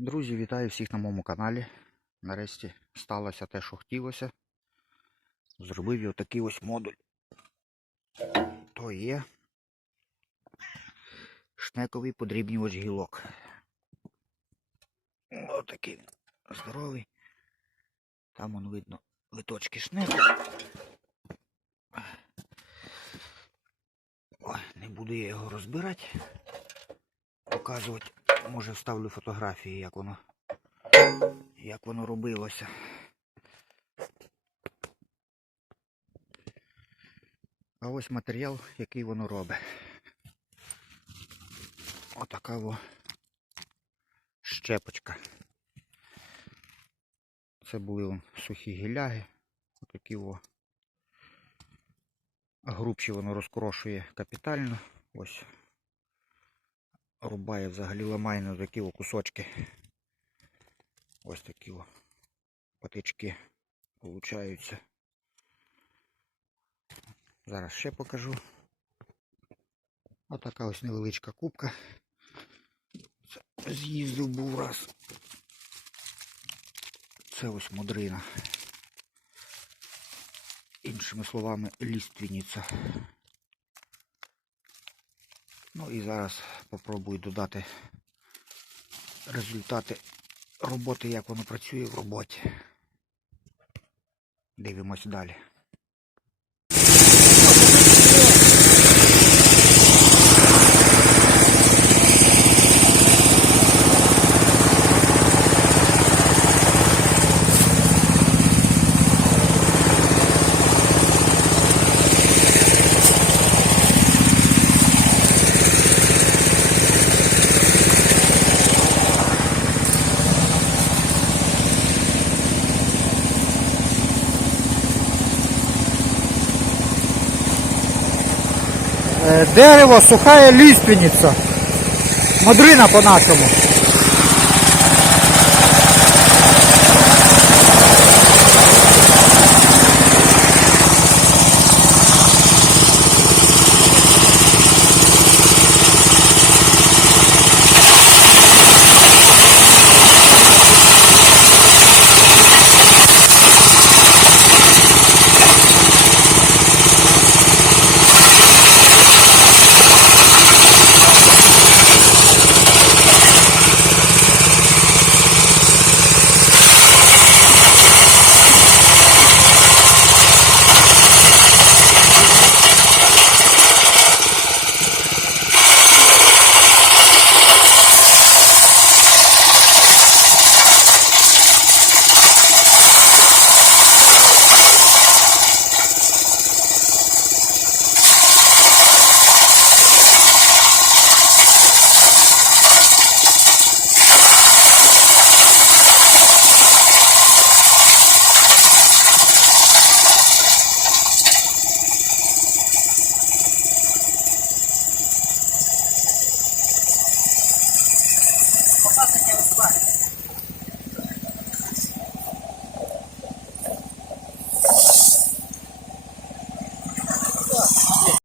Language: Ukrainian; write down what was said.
Друзі, вітаю всіх на моєму каналі. Нарешті сталося те, що хотілося. Зробив я такий ось модуль. То є шнековий подрібнювач гілок. Отакий він здоровий. Там он видно литочки шнеку. Ой, не буду я його розбирати. Показувати. Може вставлю фотографії, як воно, як воно робилося. А ось матеріал, який воно робить. Отака во щепочка. Це були вон сухі гіляги. Отакі во. Грубші воно розкрошує капітально. Ось рубає взагалі ламає на такі о кусочки. Ось такі о патички получаються. Зараз ще покажу. Отака ось невеличка кубка. З'їздив був раз. Це ось мудрина. Іншими словами, ліственниця. Ну і зараз попробую додати результати роботи, як воно працює в роботі. Дивимось далі. Дерево сухая лиственница. Мадрина по-нашому. faça aquela parte.